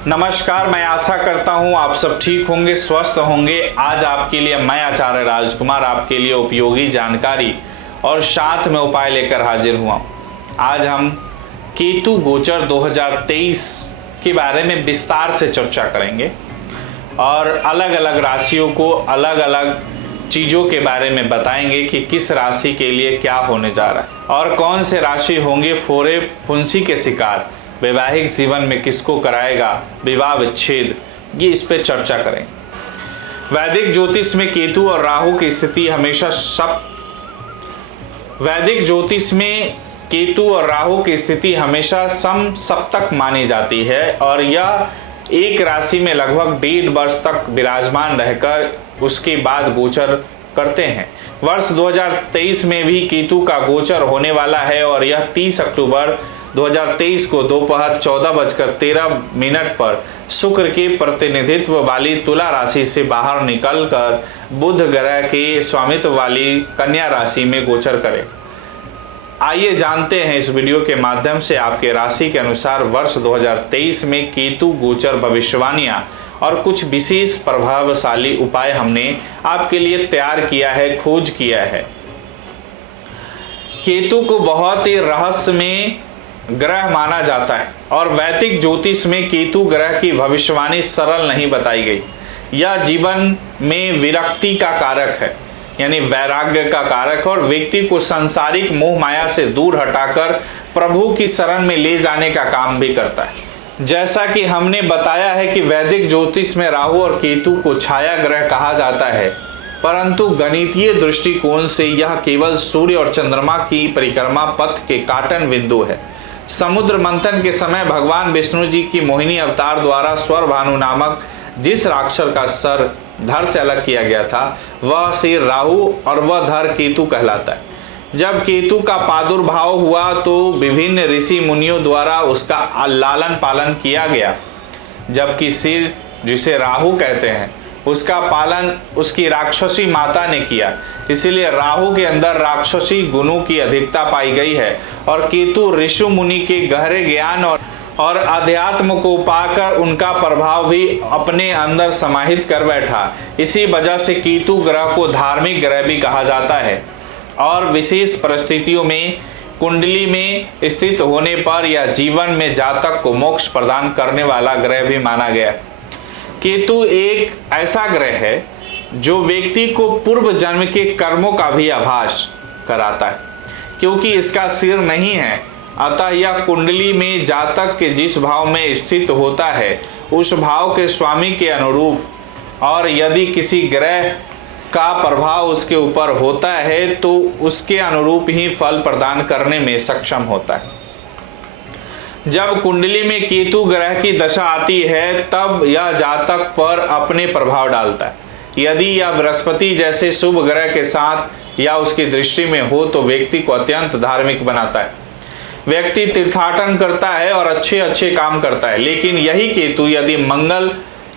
नमस्कार, मैं आशा करता हूं आप सब ठीक होंगे, स्वस्थ होंगे। आज आपके लिए मैं आचार्य राजकुमार आपके लिए उपयोगी जानकारी और साथ में उपाय लेकर हाजिर हुआ। आज हम केतु गोचर 2023 के बारे में विस्तार से चर्चा करेंगे और अलग अलग राशियों को अलग अलग चीज़ों के बारे में बताएंगे कि किस राशि के लिए क्या होने जा रहा है और कौन से राशि होंगे फोरे फुंसी के शिकार, वैवाहिक जीवन में किसको कराएगा विवाह विच्छेद, ये इस पे चर्चा करें। वैदिक ज्योतिष में केतु और राहु की स्थिति हमेशा सम सप्तक मानी जाती है और यह एक राशि में लगभग 1.5 वर्ष तक विराजमान रहकर उसके बाद गोचर करते हैं। वर्ष 2023 में भी केतु का गोचर होने वाला है और यह 30 अक्टूबर 2023 को दोपहर 14:13 पर शुक्र के प्रतिनिधित्व वाली तुला राशि से बाहर निकलकर बुध ग्रह के स्वामित्व वाली कन्या राशि में गोचर करे। आइए जानते हैं इस वीडियो के माध्यम से आपके राशि के अनुसार वर्ष 2023 में केतु गोचर भविष्यवाणियां और कुछ विशेष प्रभावशाली उपाय हमने आपके लिए तैयार किया है, खोज किया है। केतु को बहुत ही रहस्यमय ग्रह माना जाता है और वैदिक ज्योतिष में केतु ग्रह की भविष्यवाणी सरल नहीं बताई गई। यह जीवन में विरक्ति का कारक है, यानी वैराग्य का कारक, और व्यक्ति को सांसारिक मोह माया से दूर हटाकर प्रभु की शरण में ले जाने का काम भी करता है। जैसा कि हमने बताया है कि वैदिक ज्योतिष में राहु और केतु को छाया ग्रह कहा जाता है, परंतु गणितीय दृष्टिकोण से यह केवल सूर्य और चंद्रमा की परिक्रमा पथ के काटन बिंदु है। समुद्र मंथन के समय भगवान विष्णु जी की मोहिनी अवतार द्वारा स्वर भानु नामक जिस राक्षस का सर धड़ से अलग किया गया था वह सिर राहु और वह धड़ केतु कहलाता है। जब केतु का प्रादुर्भाव हुआ तो विभिन्न ऋषि मुनियों द्वारा उसका लालन पालन किया गया, जबकि सिर जिसे राहु कहते हैं उसका पालन उसकी राक्षसी माता ने किया। इसीलिए राहु के अंदर राक्षसी गुणों की अधिकता पाई गई है और केतु ऋषि मुनि के गहरे ज्ञान और अध्यात्म को पाकर उनका प्रभाव भी अपने अंदर समाहित कर बैठा। इसी वजह से केतु ग्रह को धार्मिक ग्रह भी कहा जाता है और विशेष परिस्थितियों में कुंडली में स्थित होने पर यह जीवन में जातक को मोक्ष प्रदान करने वाला ग्रह भी माना गया। केतु एक ऐसा ग्रह है जो व्यक्ति को पूर्व जन्म के कर्मों का भी आभास कराता है। क्योंकि इसका सिर नहीं है, अतः यह कुंडली में जातक के जिस भाव में स्थित होता है उस भाव के स्वामी के अनुरूप, और यदि किसी ग्रह का प्रभाव उसके ऊपर होता है तो उसके अनुरूप ही फल प्रदान करने में सक्षम होता है। जब कुंडली में केतु ग्रह की दशा आती है तब यह जातक पर अपने प्रभाव डालता है। यदि यह बृहस्पति जैसे शुभ ग्रह के साथ या उसकी दृष्टि में हो तो व्यक्ति को अत्यंत धार्मिक बनाता है। व्यक्ति तीर्थाटन करता है और अच्छे काम करता है, लेकिन यही केतु यदि मंगल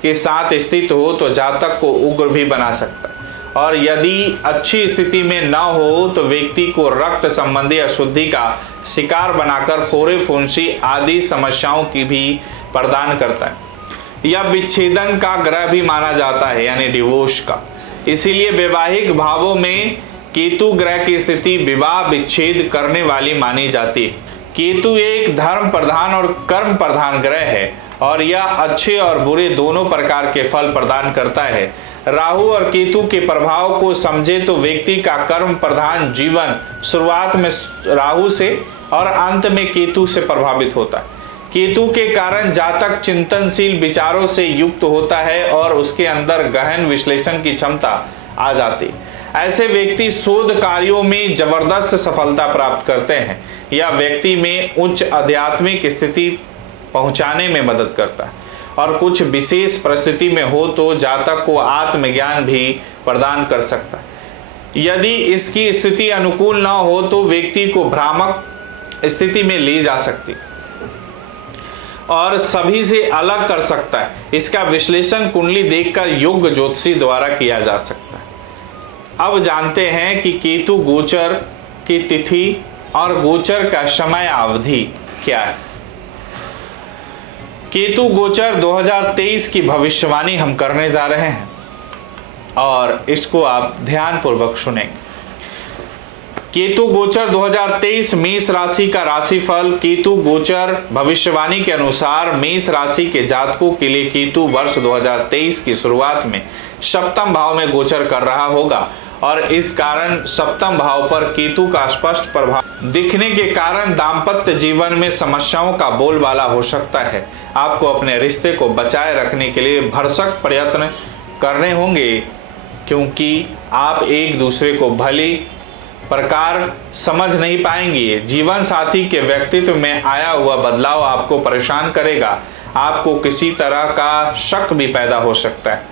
के साथ स्थित हो तो जातक को उग्र भी बना सकता है, और यदि अच्छी स्थिति में न हो तो व्यक्ति को रक्त संबंधी अशुद्धि का शिकार बनाकर फोरे फुंसी आदि समस्याओं की भी प्रदान करता है। यह विच्छेदन का ग्रह भी माना जाता है, यानी डिवोर्स का। इसीलिए वैवाहिक भावों में केतु ग्रह की स्थिति विवाह विच्छेद करने वाली मानी जाती है। केतु एक धर्म प्रधान और कर्म प्रधान ग्रह है और यह अच्छे और बुरे दोनों प्रकार के फल प्रदान करता है। राहु और केतु के प्रभाव को समझे तो व्यक्ति का कर्म प्रधान जीवन शुरुआत में राहु से और अंत में केतु से प्रभावित होता है। केतु के कारण जातक चिंतनशील विचारों से युक्त होता है और उसके अंदर गहन विश्लेषण की क्षमता आ जाती है। ऐसे व्यक्ति शोध कार्यों में जबरदस्त सफलता प्राप्त करते हैं। यह व्यक्ति में उच्च आध्यात्मिक स्थिति पहुंचाने में मदद करता है और कुछ विशेष परिस्थिति में हो तो जातक को आत्मज्ञान भी प्रदान कर सकता है। यदि इसकी स्थिति अनुकूल न हो तो व्यक्ति को भ्रामक स्थिति में ले जा सकती और सभी से अलग कर सकता है। इसका विश्लेषण कुंडली देखकर योग्य ज्योतिषी द्वारा किया जा सकता है। अब जानते हैं कि केतु गोचर की तिथि और गोचर का समय अवधि क्या है। केतु गोचर 2023 की भविष्यवाणी हम करने जा रहे हैं और इसको आप ध्यान पूर्वक सुनेंगे। केतु गोचर 2023 मेष राशि का राशिफल। केतु गोचर भविष्यवाणी के अनुसार मेष राशि के जातकों के लिए केतु वर्ष 2023 की शुरुआत में सप्तम भाव में गोचर कर रहा होगा और इस कारण सप्तम भाव पर केतु का स्पष्ट प्रभाव दिखने के कारण दाम्पत्य जीवन में समस्याओं का बोलबाला हो सकता है। आपको अपने रिश्ते को बचाए रखने के लिए भरसक प्रयत्न करने होंगे क्योंकि आप एक दूसरे को भली प्रकार समझ नहीं पाएंगे। जीवन साथी के व्यक्तित्व में आया हुआ बदलाव आपको परेशान करेगा। आपको किसी तरह का शक भी पैदा हो सकता है।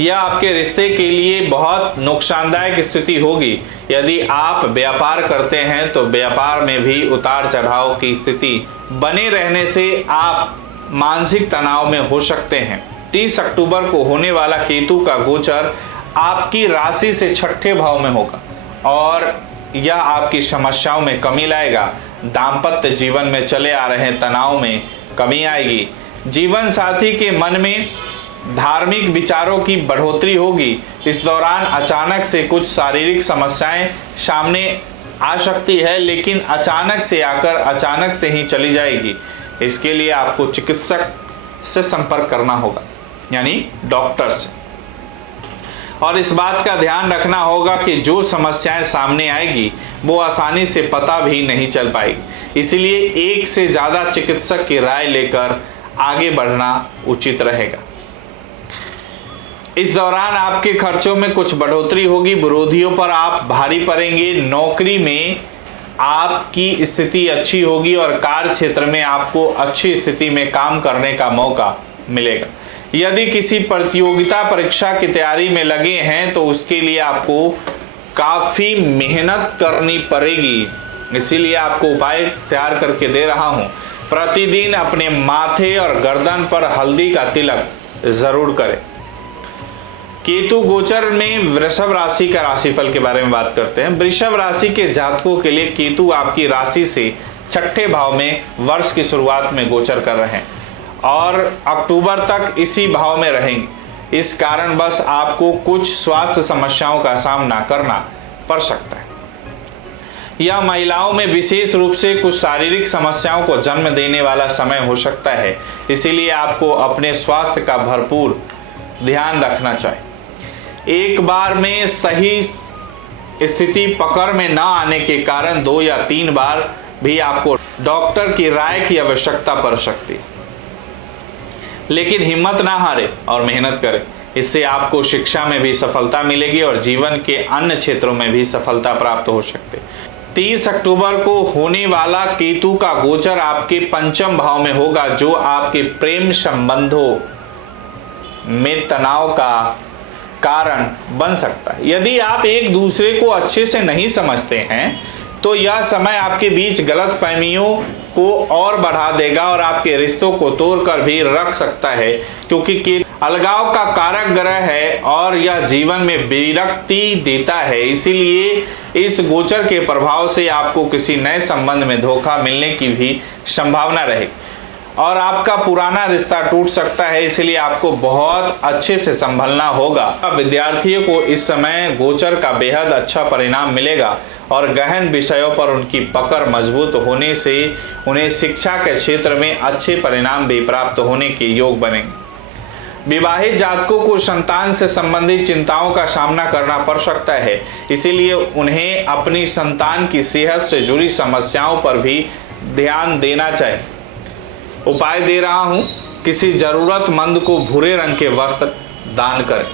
यह आपके रिश्ते के लिए बहुत नुकसानदायक स्थिति होगी। यदि आप व्यापार करते हैं तो व्यापार में भी उतार चढ़ाव की स्थिति बने रहने से आप मानसिक तनाव में हो सकते हैं। 30 अक्टूबर को होने वाला केतु का गोचर आपकी राशि से छठे भाव में होगा और यह आपकी समस्याओं में कमी लाएगा। दाम्पत्य जीवन में चले आ रहे तनाव में कमी आएगी। जीवन साथी के मन में धार्मिक विचारों की बढ़ोतरी होगी। इस दौरान अचानक से कुछ शारीरिक समस्याएं सामने आ सकती है, लेकिन अचानक से आकर अचानक से ही चली जाएगी। इसके लिए आपको चिकित्सक से संपर्क करना होगा, यानी डॉक्टर से। और इस बात का ध्यान रखना होगा कि जो समस्याएं सामने आएगी वो आसानी से पता भी नहीं चल पाएगी। इसलिए एक से ज़्यादा चिकित्सक की राय लेकर आगे बढ़ना उचित रहेगा। इस दौरान आपके खर्चों में कुछ बढ़ोतरी होगी। विरोधियों पर आप भारी पड़ेंगे। नौकरी में आपकी स्थिति अच्छी होगी और कार्य क्षेत्र में आपको अच्छी स्थिति में काम करने का मौका मिलेगा। यदि किसी प्रतियोगिता परीक्षा की तैयारी में लगे हैं तो उसके लिए आपको काफ़ी मेहनत करनी पड़ेगी। इसीलिए आपको उपाय तैयार करके दे रहा हूं। प्रतिदिन अपने माथे और गर्दन पर हल्दी का तिलक जरूर करें। केतु गोचर में वृषभ राशि का राशिफल के बारे में बात करते हैं। वृषभ राशि के जातकों के लिए केतु आपकी राशि से छठे भाव में वर्ष की शुरुआत में गोचर कर रहे हैं और अक्टूबर तक इसी भाव में रहेंगे। इस कारण बस आपको कुछ स्वास्थ्य समस्याओं का सामना करना पड़ सकता है। यह महिलाओं में विशेष रूप से कुछ शारीरिक समस्याओं को जन्म देने वाला समय हो सकता है। इसीलिए आपको अपने स्वास्थ्य का भरपूर ध्यान रखना चाहिए। एक बार में सही स्थिति पकड़ में ना आने के कारण 2 या 3 बार भी आपको डॉक्टर की राय की आवश्यकता पड़ सकती है, लेकिन हिम्मत ना हारे और मेहनत करें। इससे आपको शिक्षा में भी सफलता मिलेगी और जीवन के अन्य क्षेत्रों में भी सफलता प्राप्त हो सकती है। 30 अक्टूबर को होने वाला केतु का गोचर आपके पंचम भाव में होगा, जो आपके प्रेम संबंधों में तनाव का कारण बन सकता है। यदि आप एक दूसरे को अच्छे से नहीं समझते हैं तो यह समय आपके बीच गलत फहमियों को और बढ़ा देगा और आपके रिश्तों को तोड़कर भी रख सकता है, क्योंकि केतु अलगाव का कारक ग्रह है और यह जीवन में विरक्ति देता है। इसीलिए इस गोचर के प्रभाव से आपको किसी नए संबंध में धोखा मिलने की भी संभावना रहेगी और आपका पुराना रिश्ता टूट सकता है। इसलिए आपको बहुत अच्छे से संभलना होगा। विद्यार्थियों को इस समय गोचर का बेहद अच्छा परिणाम मिलेगा और गहन विषयों पर उनकी पकड़ मजबूत होने से उन्हें शिक्षा के क्षेत्र में अच्छे परिणाम भी प्राप्त होने के योग बनेंगे। विवाहित जातकों को संतान से संबंधित चिंताओं का सामना करना पड़ सकता है। इसीलिए उन्हें अपनी संतान की सेहत से जुड़ी समस्याओं पर भी ध्यान देना चाहिए। उपाय दे रहा हूं, किसी जरूरतमंद को भूरे रंग के वस्त्र दान करें।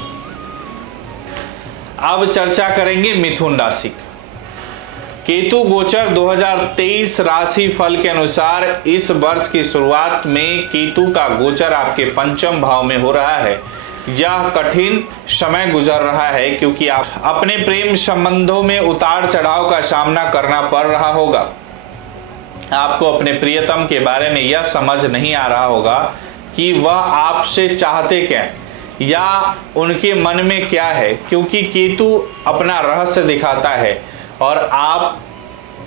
अब चर्चा करेंगे मिथुन राशि। केतु गोचर 2023 राशि फल के अनुसार इस वर्ष की शुरुआत में केतु का गोचर आपके पंचम भाव में हो रहा है। यह कठिन समय गुजर रहा है क्योंकि आप अपने प्रेम संबंधों में उतार चढ़ाव का सामना करना पड़ रहा होगा। आपको अपने प्रियतम के बारे में यह समझ नहीं आ रहा होगा कि वह आपसे चाहते क्या है या उनके मन में क्या है, क्योंकि केतु अपना रहस्य दिखाता है और आप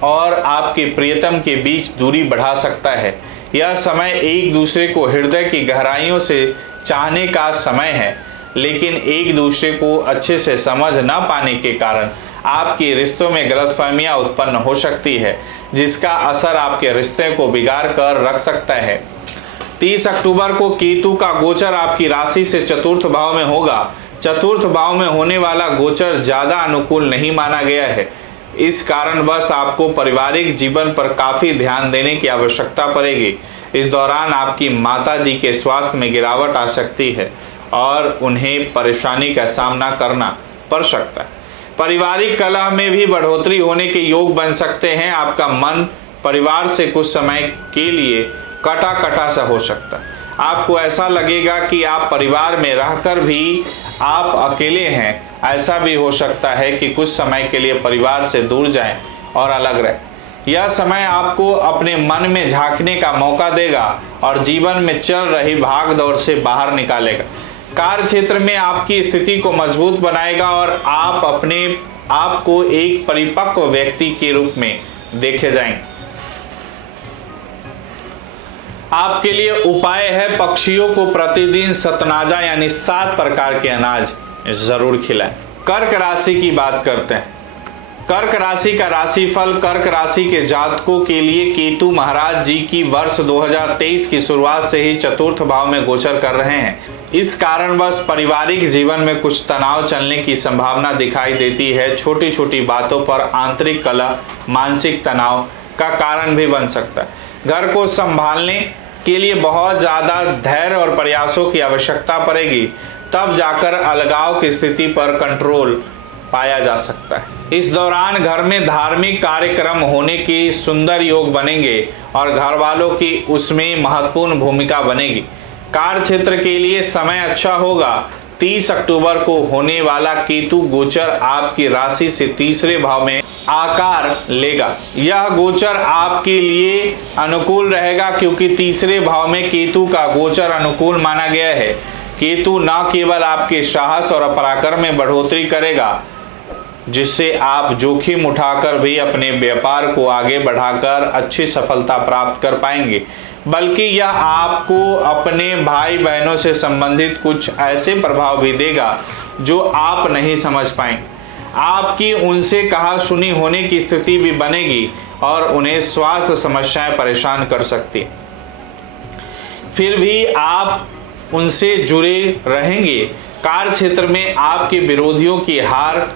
और आपके प्रियतम के बीच दूरी बढ़ा सकता है। यह समय एक दूसरे को हृदय की गहराइयों से चाहने का समय है, लेकिन एक दूसरे को अच्छे से समझ न पाने के कारण आपके रिश्तों में गलतफहमियां उत्पन्न हो सकती है, जिसका असर आपके रिश्ते को बिगाड़ कर रख सकता है। 30 अक्टूबर को केतु का गोचर आपकी राशि से चतुर्थ भाव में होगा। चतुर्थ भाव में होने वाला गोचर ज्यादा अनुकूल नहीं माना गया है। इस कारणवश आपको पारिवारिक जीवन पर काफी ध्यान देने की आवश्यकता पड़ेगी। इस दौरान आपकी माता जी के स्वास्थ्य में गिरावट आ सकती है और उन्हें परेशानी का सामना करना पड़ सकता है। पारिवारिक कलह में भी बढ़ोतरी होने के योग बन सकते हैं। आपका मन परिवार से कुछ समय के लिए कटा कटा सा हो सकता है। आपको ऐसा लगेगा कि आप परिवार में रहकर भी आप अकेले हैं। ऐसा भी हो सकता है कि कुछ समय के लिए परिवार से दूर जाएं और अलग रहें। यह समय आपको अपने मन में झांकने का मौका देगा और जीवन में चल रही भाग दौड़ से बाहर निकालेगा। कार्य क्षेत्र में आपकी स्थिति को मजबूत बनाएगा और आप अपने आप को एक परिपक्व व्यक्ति के रूप में देखे जाएंगे। आपके लिए उपाय है, पक्षियों को प्रतिदिन सतनाजा यानी 7 प्रकार के अनाज जरूर खिलाएं। कर्क राशि की बात करते हैं। कर्क राशि का राशिफल। कर्क राशि के जातकों के लिए केतु महाराज जी की वर्ष 2023 की शुरुआत से ही चतुर्थ भाव में गोचर कर रहे हैं। इस कारणवश पारिवारिक जीवन में कुछ तनाव चलने की संभावना दिखाई देती है। छोटी छोटी बातों पर आंतरिक कलह मानसिक तनाव का कारण भी बन सकता है। घर को संभालने के लिए बहुत ज्यादा धैर्य और प्रयासों की आवश्यकता पड़ेगी, तब जाकर अलगाव की स्थिति पर कंट्रोल पाया जा सकता है। इस दौरान घर में धार्मिक कार्यक्रम होने की सुंदर योग बनेंगे और घर वालों की उसमें महत्वपूर्ण भूमिका बनेगी। कार्य क्षेत्र के लिए समय अच्छा होगा। 30 अक्टूबर को होने वाला केतु गोचर आपकी राशि से तीसरे भाव में आकार लेगा। यह गोचर आपके लिए अनुकूल रहेगा क्योंकि तीसरे भाव में केतु का गोचर अनुकूल माना गया है। केतु न केवल आपके साहस और पराक्रम में बढ़ोतरी करेगा, जिससे आप जोखिम उठाकर भी अपने व्यापार को आगे बढ़ाकर अच्छी सफलता प्राप्त कर पाएंगे, बल्कि यह आपको अपने भाई बहनों से संबंधित कुछ ऐसे प्रभाव भी देगा जो आप नहीं समझ पाएंगे। आपकी उनसे कहा सुनी होने की स्थिति भी बनेगी और उन्हें स्वास्थ्य समस्याएं परेशान कर सकती हैं। फिर भी आप उनसे जुड़े रहेंगे। कार्य क्षेत्र में आपके विरोधियों की हार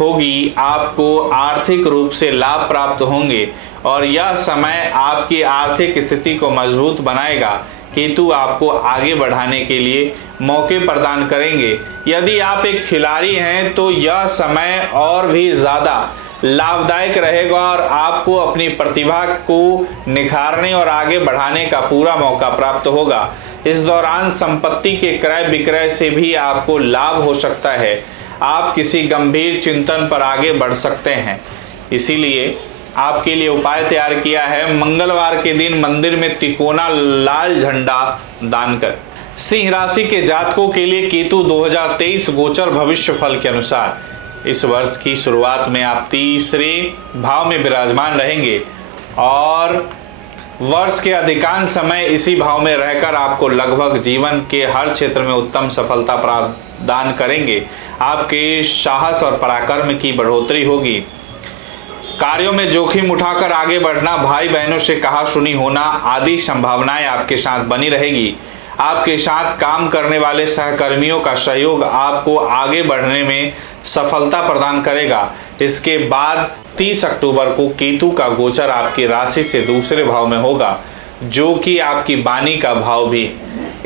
होगी। आपको आर्थिक रूप से लाभ प्राप्त होंगे और यह समय आपकी आर्थिक स्थिति को मजबूत बनाएगा। केतु आपको आगे बढ़ाने के लिए मौके प्रदान करेंगे। यदि आप एक खिलाड़ी हैं तो यह समय और भी ज़्यादा लाभदायक रहेगा और आपको अपनी प्रतिभा को निखारने और आगे बढ़ाने का पूरा मौका प्राप्त होगा। इस दौरान संपत्ति के क्रय विक्रय से भी आपको लाभ हो सकता है। आप किसी गंभीर चिंतन पर आगे बढ़ सकते हैं। इसीलिए आपके लिए उपाय तैयार किया है। मंगलवार के दिन मंदिर में तिकोना लाल झंडा दान कर। सिंह राशि के जातकों के लिए केतु 2023 गोचर भविष्य फल के अनुसार इस वर्ष की शुरुआत में आप तीसरे भाव में विराजमान रहेंगे और वर्ष के अधिकांश समय इसी भाव में रहकर आपको लगभग जीवन के हर क्षेत्र में उत्तम सफलता प्रदान करेंगे। आपके साहस और पराक्रम की बढ़ोतरी होगी। कार्यों में जोखिम उठाकर आगे बढ़ना, भाई बहनों से कहा सुनी होना आदि संभावनाएं आपके साथ बनी रहेगी। आपके साथ काम करने वाले सहकर्मियों का सहयोग आपको आगे बढ़ने में सफलता प्रदान करेगा। इसके बाद 30 अक्टूबर को केतु का गोचर आपकी राशि से दूसरे भाव में होगा, जो कि आपकी वाणी का भाव भी।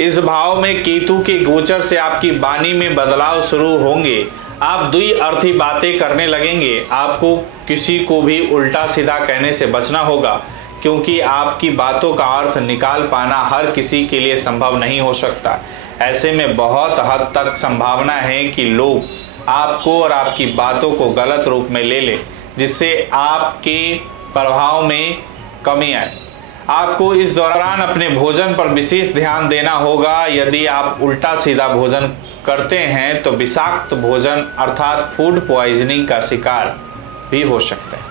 इस भाव में केतु के गोचर से आपकी वाणी में बदलाव शुरू होंगे। आप द्विअर्थी बातें करने लगेंगे। आपको किसी को भी उल्टा सीधा कहने से बचना होगा, क्योंकि आपकी बातों का अर्थ निकाल पाना हर किसी के लिए संभव नहीं हो सकता। ऐसे में बहुत हद तक संभावना है कि लोग आपको और आपकी बातों को गलत रूप में ले लें, जिससे आपके प्रभाव में कमी आए। आपको इस दौरान अपने भोजन पर विशेष ध्यान देना होगा। यदि आप उल्टा सीधा भोजन करते हैं तो विषाक्त भोजन अर्थात फूड पॉइजनिंग का शिकार भी हो सकते हैं।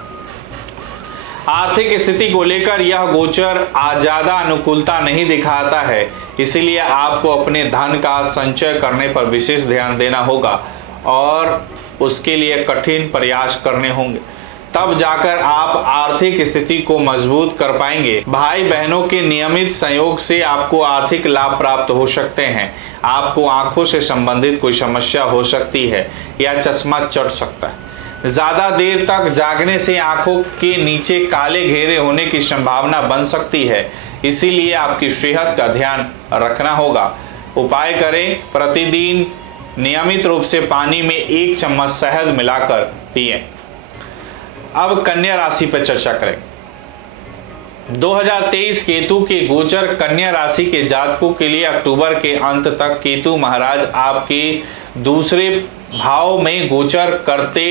आर्थिक स्थिति को लेकर यह गोचर ज्यादा अनुकूलता नहीं दिखाता है, इसीलिए आपको अपने धन का संचय करने पर विशेष ध्यान देना होगा और उसके लिए कठिन प्रयास करने होंगे, तब जाकर आप आर्थिक स्थिति को मजबूत कर पाएंगे। भाई बहनों के नियमित संयोग से आपको आर्थिक लाभ प्राप्त हो सकते हैं। आपको आंखों से संबंधित कोई समस्या हो सकती है या चश्मा चढ़ सकता है। ज्यादा देर तक जागने से आंखों के नीचे काले घेरे होने की संभावना बन सकती है, इसीलिए आपकी सेहत का ध्यान रखना होगा। उपाय करें, प्रतिदिन नियमित रूप से पानी में 1 चम्मच शहद मिलाकर पिएं। अब कन्या राशि पर चर्चा करें। 2023 केतु के गोचर कन्या राशि के जातकों के लिए अक्टूबर के अंत तक केतु महाराज आपके दूसरे भाव में गोचर करते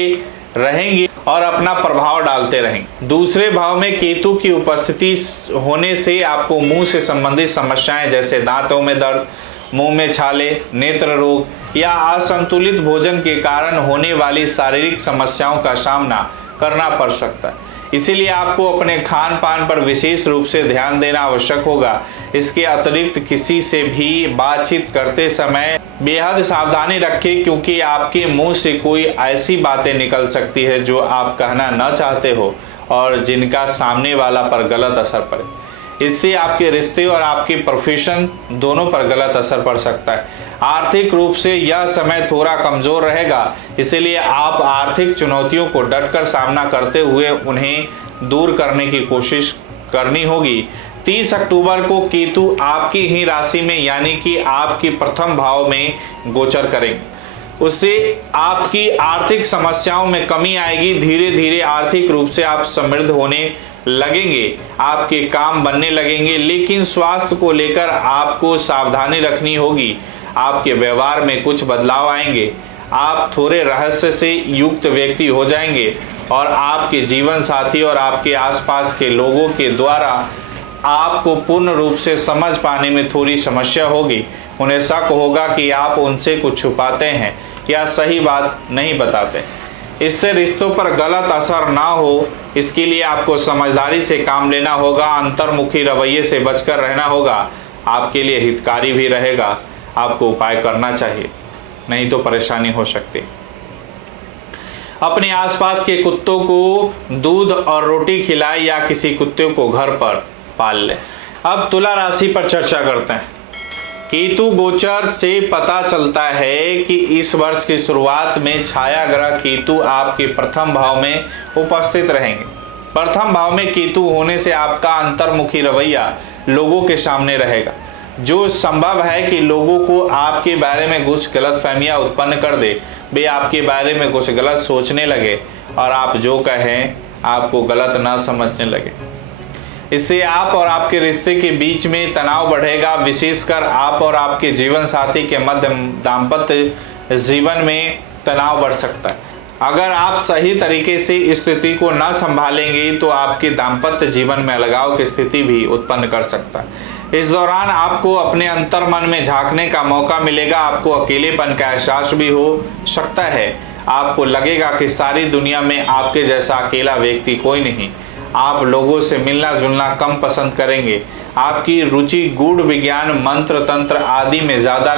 रहेंगे और अपना प्रभाव डालते रहेंगे। दूसरे भाव में केतु की उपस्थिति होने से आपको मुंह से संबंधित समस्याएं जैसे दांतों में दर्द, मुंह में छाले, नेत्र रोग या असंतुलित भोजन के कारण होने वाली शारीरिक समस्याओं का सामना करना पड़ सकता है। इसीलिए आपको अपने खान पान पर विशेष रूप से ध्यान देना आवश्यक होगा। इसके अतिरिक्त किसी से भी बातचीत करते समय बेहद सावधानी रखें, क्योंकि आपके मुंह से कोई ऐसी बातें निकल सकती है जो आप कहना न चाहते हो और जिनका सामने वाला पर गलत असर पड़े। इससे आपके रिश्ते और आपके प्रोफेशन दोनों पर गलत असर पड़ सकता है। आर्थिक रूप से यह समय थोड़ा कमजोर रहेगा, इसीलिए आप आर्थिक चुनौतियों को डटकर सामना करते हुए उन्हें दूर करने की कोशिश करनी होगी। 30 अक्टूबर को केतु आपकी ही राशि में यानी कि आपके प्रथम भाव में गोचर करेंगे। उससे आपकी आर्थिक समस्याओं में कमी आएगी। धीरे धीरे आर्थिक रूप से आप समृद्ध होने लगेंगे, आपके काम बनने लगेंगे, लेकिन स्वास्थ्य को लेकर आपको सावधानी रखनी होगी। आपके व्यवहार में कुछ बदलाव आएंगे, आप थोड़े रहस्य से युक्त व्यक्ति हो जाएंगे और आपके जीवन साथी और आपके आसपास के लोगों के द्वारा आपको पूर्ण रूप से समझ पाने में थोड़ी समस्या होगी। उन्हें शक होगा कि आप उनसे कुछ छुपाते हैं या सही बात नहीं बताते। इससे रिश्तों पर गलत असर ना हो, इसके लिए आपको समझदारी से काम लेना होगा। अंतर्मुखी रवैये से बचकर रहना होगा, आपके लिए हितकारी भी रहेगा। आपको उपाय करना चाहिए, नहीं तो परेशानी हो सकती। अपने आसपास के कुत्तों को दूध और रोटी खिलाएं या किसी कुत्ते को घर पर पाल लें। अब तुला राशि पर चर्चा करते हैं। केतु गोचर से पता चलता है कि इस वर्ष की शुरुआत में छाया ग्रह केतु आपके प्रथम भाव में उपस्थित रहेंगे। प्रथम भाव में केतु होने से आपका अंतर्मुखी रवैया लोगों के सामने रहेगा, जो संभव है कि लोगों को आपके बारे में कुछ गलतफहमियां उत्पन्न कर दे। वे आपके बारे में कुछ गलत सोचने लगे और आप जो कहें आपको गलत ना समझने लगे। इससे आप और आपके रिश्ते के बीच में तनाव बढ़ेगा। विशेषकर आप और आपके जीवन साथी के मध्य दाम्पत्य जीवन में तनाव बढ़ सकता है। अगर आप सही तरीके से इस स्थिति को न संभालेंगे तो आपके दाम्पत्य जीवन में अलगाव की स्थिति भी उत्पन्न कर सकता है। इस दौरान आपको अपने अंतर मन में झांकने का मौका मिलेगा। आपको अकेलेपन का एहसास भी हो सकता है। आपको लगेगा कि सारी दुनिया में आपके जैसा अकेला व्यक्ति कोई नहीं। आप लोगों से मिलना जुलना कम पसंद करेंगे। आपकी रुचि गूढ़ विज्ञान, मंत्र तंत्र आदि में ज़्यादा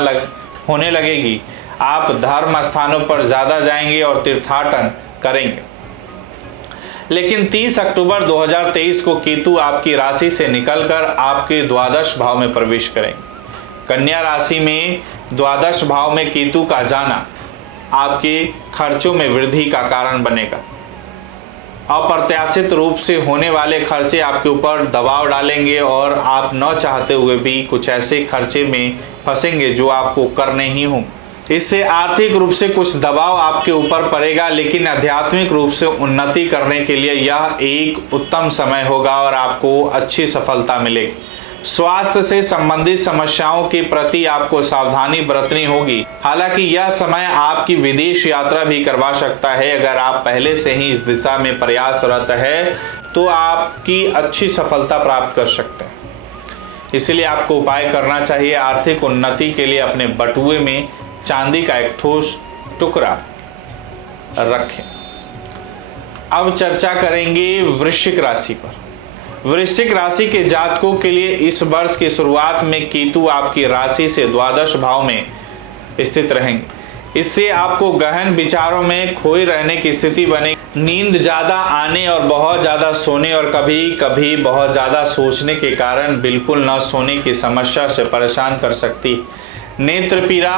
होने लगेगी। आप धर्म स्थानों पर ज़्यादा जाएंगे और तीर्थाटन करेंगे। लेकिन 30 अक्टूबर 2023 को केतु आपकी राशि से निकलकर आपके द्वादश भाव में प्रवेश करेंगे। कन्या राशि में द्वादश भाव में केतु का जाना आपके खर्चों में वृद्धि का कारण बनेगा। अप्रत्याशित रूप से होने वाले खर्चे आपके ऊपर दबाव डालेंगे और आप न चाहते हुए भी कुछ ऐसे खर्चे में फंसेंगे जो आपको करने ही होंगे। इससे आर्थिक रूप से कुछ दबाव आपके ऊपर पड़ेगा, लेकिन आध्यात्मिक रूप से उन्नति करने के लिए यह एक उत्तम समय होगा और आपको अच्छी सफलता मिलेगी। स्वास्थ्य से संबंधित समस्याओं के प्रति आपको सावधानी बरतनी होगी। हालांकि यह समय आपकी विदेश यात्रा भी करवा सकता है। अगर आप पहले से ही इस दिशा में प्रयासरत है तो आपकी अच्छी सफलता प्राप्त कर सकते हैं। इसलिए आपको उपाय करना चाहिए। आर्थिक उन्नति के लिए अपने बटुए में चांदी का एक ठोस टुकड़ा रखें। अब चर्चा करेंगे वृश्चिक राशि पर। वृश्चिक राशि के जातकों के लिए इस वर्ष की शुरुआत में केतु आपकी राशि से द्वादश भाव में स्थित रहेंगे। इससे आपको गहन विचारों में खोए रहने की स्थिति बनेगी। नींद ज़्यादा आने और बहुत ज़्यादा सोने और कभी कभी बहुत ज़्यादा सोचने के कारण बिल्कुल न सोने की समस्या से परेशान कर सकती। नेत्र पीड़ा,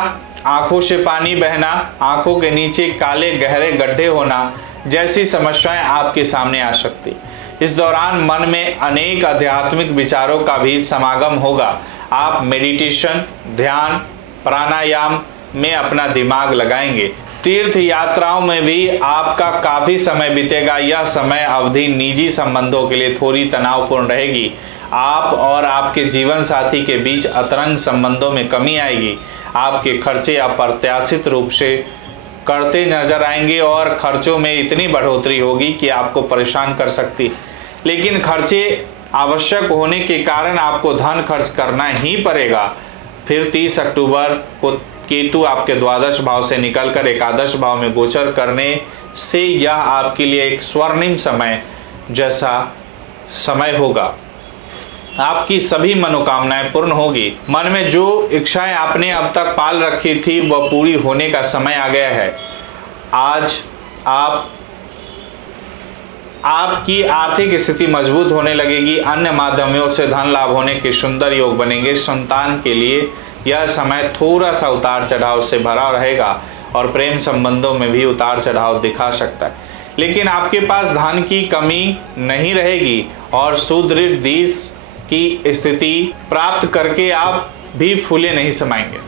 आंखों से पानी बहना, आंखों के नीचे काले गहरे गड्ढे होना जैसी समस्याएं आपके सामने आ सकती। इस दौरान मन में अनेक आध्यात्मिक विचारों का भी समागम होगा। आप मेडिटेशन, ध्यान, प्राणायाम में अपना दिमाग लगाएंगे। तीर्थ यात्राओं में भी आपका काफ़ी समय बीतेगा। यह समय अवधि निजी संबंधों के लिए थोड़ी तनावपूर्ण रहेगी। आप और आपके जीवन साथी के बीच अंतरंग संबंधों में कमी आएगी। आपके खर्चे अप्रत्याशित रूप से करते नजर आएंगे और खर्चों में इतनी बढ़ोतरी होगी कि आपको परेशान कर सकती। लेकिन खर्चे आवश्यक होने के कारण आपको धन खर्च करना ही पड़ेगा। फिर 30 अक्टूबर को केतु आपके द्वादश भाव से निकलकर एकादश भाव में गोचर करने से यह आपके लिए एक स्वर्णिम समय जैसा समय होगा। आपकी सभी मनोकामनाएं पूर्ण होगी। मन में जो इच्छाएं आपने अब तक पाल रखी थी वह पूरी होने का समय आ गया है। आज आपकी आर्थिक स्थिति मजबूत होने लगेगी। अन्य माध्यमों से धन लाभ होने के सुंदर योग बनेंगे। संतान के लिए यह समय थोड़ा सा उतार चढ़ाव से भरा रहेगा और प्रेम संबंधों में भी उतार चढ़ाव दिखा सकता है। लेकिन आपके पास धन की कमी नहीं रहेगी और सुदृढ़ देश की स्थिति प्राप्त करके आप भी फूले नहीं समाएंगे।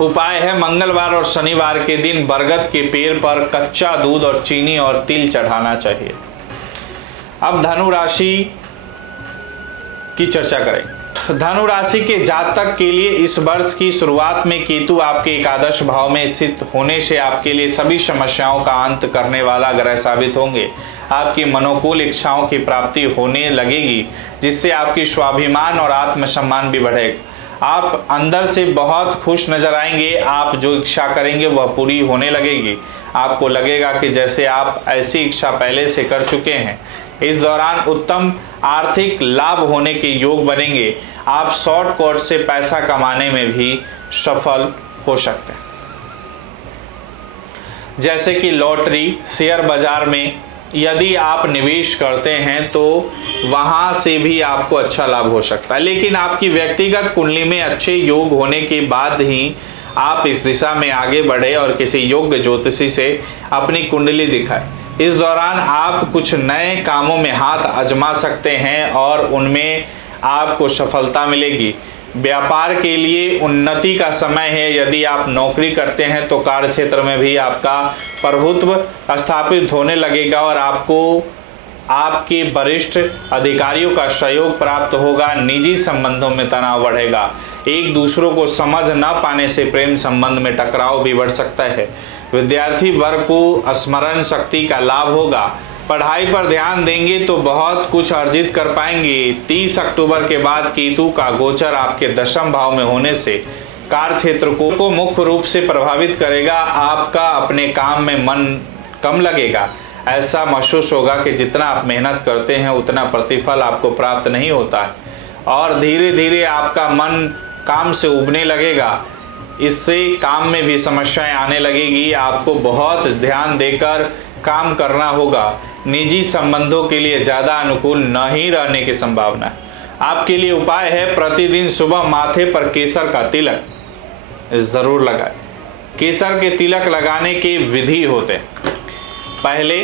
उपाय है मंगलवार और शनिवार के दिन बरगद के पेड़ पर कच्चा दूध और चीनी और तिल चढ़ाना चाहिए। अब धनु राशि की चर्चा करें। धनु राशि के जातक के लिए इस वर्ष की शुरुआत में केतु आपके एकादश भाव में स्थित होने से आपके लिए सभी समस्याओं का अंत करने वाला ग्रह साबित होंगे। आपकी मनोकूल इच्छाओं की प्राप्ति होने लगेगी, जिससे आपकी स्वाभिमान और आत्मसम्मान भी बढ़ेगा। आप अंदर से बहुत खुश नजर आएंगे। आप जो इच्छा करेंगे वह पूरी होने लगेगी। आपको लगेगा कि जैसे आप ऐसी इच्छा पहले से कर चुके हैं। इस दौरान उत्तम आर्थिक लाभ होने के योग बनेंगे। आप शॉर्टकट से पैसा कमाने में भी सफल हो सकते हैं, जैसे कि लॉटरी, शेयर बाजार में यदि आप निवेश करते हैं तो वहां से भी आपको अच्छा लाभ हो सकता है। लेकिन आपकी व्यक्तिगत कुंडली में अच्छे योग होने के बाद ही आप इस दिशा में आगे बढ़े और किसी योग्य ज्योतिषी से अपनी कुंडली दिखाएं। इस दौरान आप कुछ नए कामों में हाथ आजमा सकते हैं और उनमें आपको सफलता मिलेगी। व्यापार के लिए उन्नति का समय है। यदि आप नौकरी करते हैं तो कार्य क्षेत्र में भी आपका प्रभुत्व स्थापित होने लगेगा और आपको आपके वरिष्ठ अधिकारियों का सहयोग प्राप्त होगा। निजी संबंधों में तनाव बढ़ेगा। एक दूसरों को समझ न पाने से प्रेम संबंध में टकराव भी बढ़ सकता है। विद्यार्थी वर्ग को स्मरण शक्ति का लाभ होगा। पढ़ाई पर ध्यान देंगे तो बहुत कुछ अर्जित कर पाएंगे। 30 अक्टूबर के बाद केतु का गोचर आपके दशम भाव में होने से कार्य क्षेत्र को मुख्य रूप से प्रभावित करेगा। आपका अपने काम में मन कम लगेगा। ऐसा महसूस होगा कि जितना आप मेहनत करते हैं उतना प्रतिफल आपको प्राप्त नहीं होता है और धीरे धीरे आपका मन काम से उबने लगेगा। इससे काम में भी समस्याएं आने लगेगी। आपको बहुत ध्यान देकर काम करना होगा। निजी संबंधों के लिए ज़्यादा अनुकूल नहीं रहने की संभावना है। आपके लिए उपाय है प्रतिदिन सुबह माथे पर केसर का तिलक ज़रूर लगाएं। केसर के तिलक लगाने के विधि होते हैं। पहले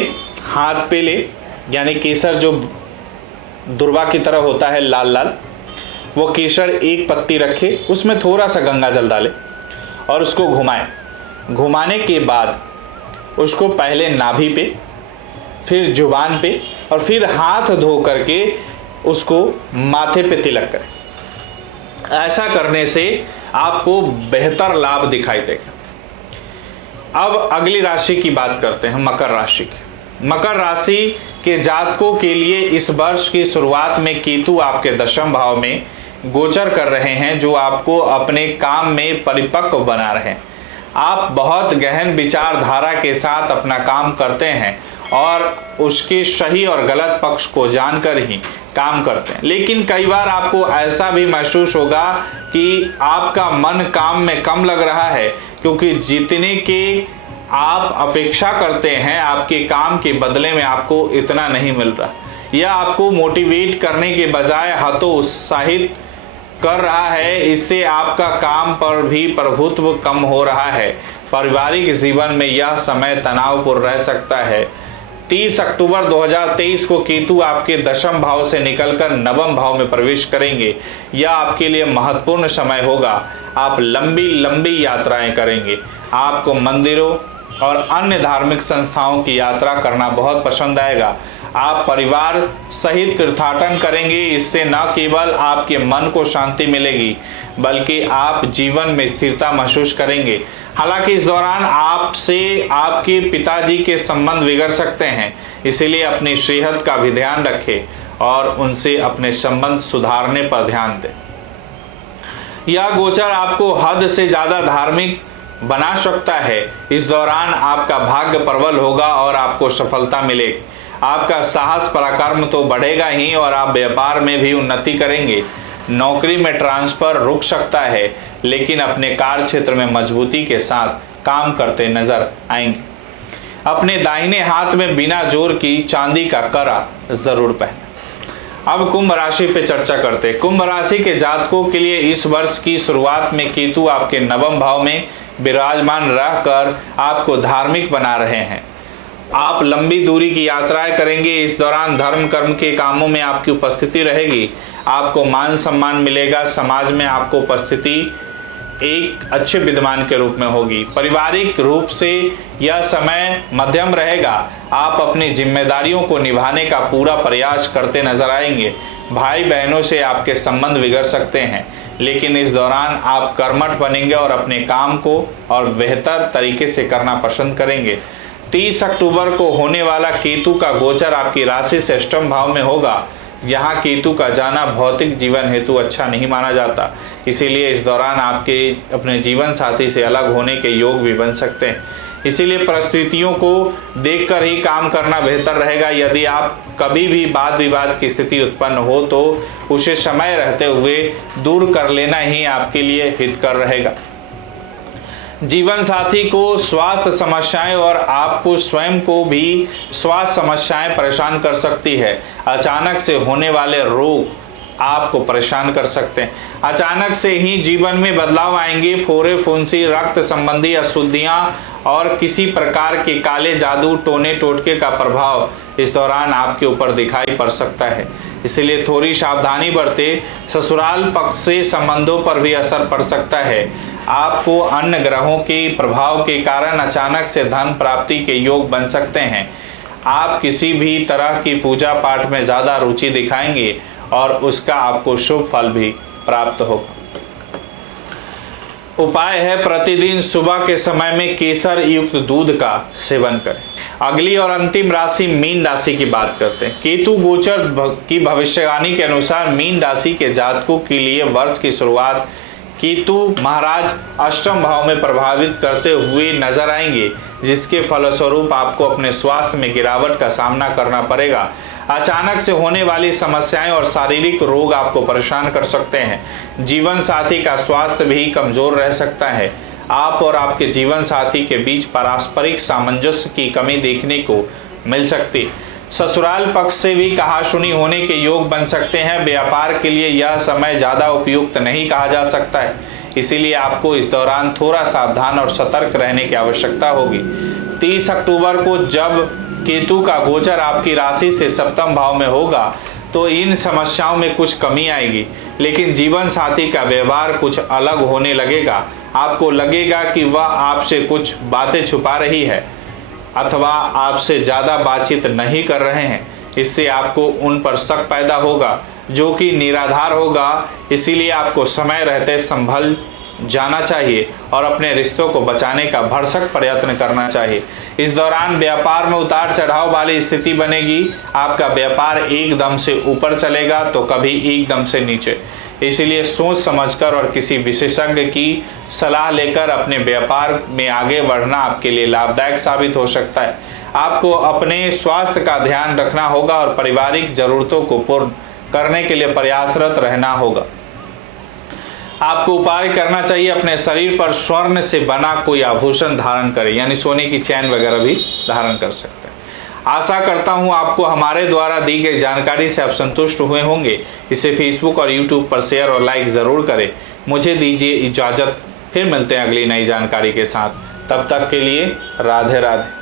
हाथ पे ले, यानी केसर जो दुर्वा की तरह होता है लाल लाल, वो केसर एक पत्ती रखे, उसमें थोड़ा सा गंगा जल डाले और उसको घुमाएं। घुमाने के बाद उसको पहले नाभि पे, फिर जुबान पे और फिर हाथ धो करके उसको माथे पे तिलक करें। ऐसा करने से आपको बेहतर लाभ दिखाई देगा। अब अगली राशि की बात करते हैं, मकर राशि की। मकर राशि के जातकों के लिए इस वर्ष की शुरुआत में केतु आपके दशम भाव में गोचर कर रहे हैं, जो आपको अपने काम में परिपक्व बना रहे हैं। आप बहुत गहन विचारधारा के साथ अपना काम करते हैं और उसके सही और गलत पक्ष को जानकर ही काम करते हैं। लेकिन कई बार आपको ऐसा भी महसूस होगा कि आपका मन काम में कम लग रहा है, क्योंकि जितने के आप अपेक्षा करते हैं आपके काम के बदले में आपको इतना नहीं मिल रहा। यह आपको मोटिवेट करने के बजाय हतोत्साहित कर रहा है। इससे आपका काम पर भी प्रभुत्व कम हो रहा है। पारिवारिक जीवन में यह समय तनावपूर्ण रह सकता है। 30 अक्टूबर 2023 को केतु आपके दशम भाव से निकलकर नवम भाव में प्रवेश करेंगे। यह आपके लिए महत्वपूर्ण समय होगा। आप लंबी लंबी यात्राएं करेंगे। आपको मंदिरों और अन्य धार्मिक संस्थाओं की यात्रा करना बहुत पसंद आएगा। आप परिवार सहित तीर्थाटन करेंगे। इससे न केवल आपके मन को शांति मिलेगी, बल्कि आप जीवन में स्थिरता महसूस करेंगे। हालांकि इस दौरान आपसे आपके पिताजी के संबंध बिगड़ सकते हैं, इसलिए अपनी सेहत का भी ध्यान रखें और उनसे अपने संबंध सुधारने पर ध्यान दें। यह गोचर आपको हद से ज्यादा धार्मिक बना सकता है। इस दौरान आपका भाग्य प्रबल होगा और आपको सफलता मिलेगी। आपका साहस पराक्रम तो बढ़ेगा ही और आप व्यापार में भी उन्नति करेंगे। नौकरी में ट्रांसफर रुक सकता है, लेकिन अपने कार्य क्षेत्र में मजबूती के साथ काम करते नजर आएंगे। अपने दाहिने हाथ में बिना जोर की चांदी का कड़ा जरूर पहने। अब कुंभ राशि पे चर्चा करते हैं। कुंभ राशि के जातकों के लिए इस वर्ष की शुरुआत में केतु आपके नवम भाव में विराजमान रहकर आपको धार्मिक बना रहे हैं। आप लंबी दूरी की यात्राएं करेंगे। इस दौरान धर्म कर्म के कामों में आपकी उपस्थिति रहेगी। आपको मान सम्मान मिलेगा। समाज में आपको उपस्थिति एक अच्छे विद्वान के रूप में होगी। पारिवारिक रूप से यह समय मध्यम रहेगा। आप अपनी जिम्मेदारियों को निभाने का पूरा प्रयास करते नजर आएंगे। भाई बहनों से आपके संबंध बिगड़ सकते हैं, लेकिन इस दौरान आप कर्मठ बनेंगे और अपने काम को और बेहतर तरीके से करना पसंद करेंगे। 30 अक्टूबर को होने वाला केतु का गोचर आपकी राशि से अष्टम भाव में होगा, जहां केतु का जाना भौतिक जीवन हेतु अच्छा नहीं माना जाता। इसीलिए इस दौरान आपके अपने जीवन साथी से अलग होने के योग भी बन सकते हैं। इसीलिए परिस्थितियों को देखकर ही काम करना बेहतर रहेगा। यदि आप कभी भी वाद विवाद की स्थिति उत्पन्न हो तो उसे समय रहते हुए दूर कर लेना ही आपके लिए हितकर रहेगा। जीवन साथी को स्वास्थ्य समस्याएं और आपको स्वयं को भी स्वास्थ्य समस्याएं परेशान कर सकती है। अचानक से होने वाले रोग आपको परेशान कर सकते हैं। अचानक से ही जीवन में बदलाव आएंगे। फोड़े फुंसी, रक्त संबंधी अशुद्धियां और किसी प्रकार के काले जादू, टोने टोटके का प्रभाव इस दौरान आपके ऊपर दिखाई पड़ सकता है। इसलिए थोड़ी सावधानी बरते। ससुराल पक्ष से संबंधों पर भी असर पड़ सकता है। आपको अन्य ग्रहों के प्रभाव के कारण अचानक से धन प्राप्ति के योग बन सकते हैं। आप किसी भी तरह की पूजा पाठ में ज्यादा रुचि दिखाएंगे और उसका आपको शुभ फल भी प्राप्त होगा। उपाय है, प्रतिदिन सुबह के समय में केसर युक्त दूध का सेवन करें। अगली और अंतिम राशि मीन राशि की बात करते हैं। केतु गोचर की भविष्यवाणी के अनुसार मीन राशि के जातकों के लिए वर्ष की शुरुआत केतु महाराज अष्टम भाव में प्रभावित करते हुए नजर आएंगे, जिसके फलस्वरूप आपको अपने स्वास्थ्य में गिरावट का सामना करना पड़ेगा। अचानक से होने वाली समस्याएं और शारीरिक रोग आपको परेशान कर सकते हैं। जीवन साथी का स्वास्थ्य भी कमजोर रह सकता है। आप और आपके जीवन साथी के बीच पारस्परिक सामंजस्य की कमी देखने को मिल सकती। ससुराल पक्ष से भी कहासुनी होने के योग बन सकते हैं। व्यापार के लिए यह समय ज्यादा उपयुक्त नहीं कहा जा सकता है, इसीलिए आपको इस दौरान थोड़ा सावधान और सतर्क रहने की आवश्यकता होगी। 30 अक्टूबर को जब केतु का गोचर आपकी राशि से सप्तम भाव में होगा तो इन समस्याओं में कुछ कमी आएगी, लेकिन जीवन साथी का व्यवहार कुछ अलग होने लगेगा। आपको लगेगा कि वह आपसे कुछ बातें छुपा रही है अथवा आपसे ज़्यादा बातचीत नहीं कर रहे हैं। इससे आपको उन पर शक पैदा होगा, जो कि निराधार होगा। इसीलिए आपको समय रहते संभल जाना चाहिए और अपने रिश्तों को बचाने का भरसक प्रयत्न करना चाहिए। इस दौरान व्यापार में उतार चढ़ाव वाली स्थिति बनेगी। आपका व्यापार एकदम से ऊपर चलेगा तो कभी एकदम से नीचे। इसलिए सोच समझकर और किसी विशेषज्ञ की सलाह लेकर अपने व्यापार में आगे बढ़ना आपके लिए लाभदायक साबित हो सकता है। आपको अपने स्वास्थ्य का ध्यान रखना होगा और पारिवारिक जरूरतों को पूर्ण करने के लिए प्रयासरत रहना होगा। आपको उपाय करना चाहिए, अपने शरीर पर स्वर्ण से बना कोई आभूषण धारण करें, यानी सोने की चैन वगैरह भी धारण कर सकते हैं। आशा करता हूं आपको हमारे द्वारा दी गई जानकारी से आप संतुष्ट हुए होंगे। इसे फेसबुक और यूट्यूब पर शेयर और लाइक ज़रूर करें। मुझे दीजिए इजाज़त, फिर मिलते हैं अगली नई जानकारी के साथ। तब तक के लिए राधे राधे।